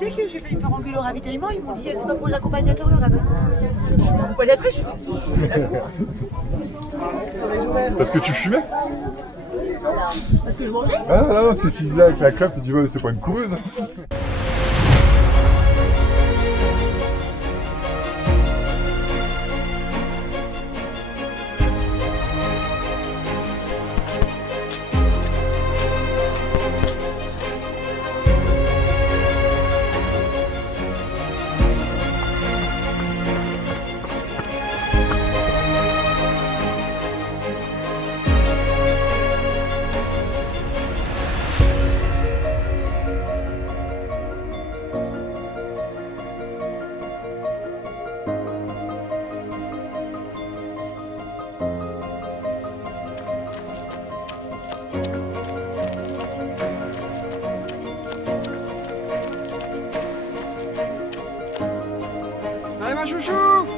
sais que j'ai failli me faire engueuler au ravitaillement, ils m'ont dit c'est pas pour les accompagnateurs le ravitaillement. Je suis accompagnatrice, je fais la course. Parce que tu fumais? Parce que je mangeais. Ah non, parce que tu disais avec la clope, tu dis ouais, c'est pas une coureuse. Allez ma chouchou!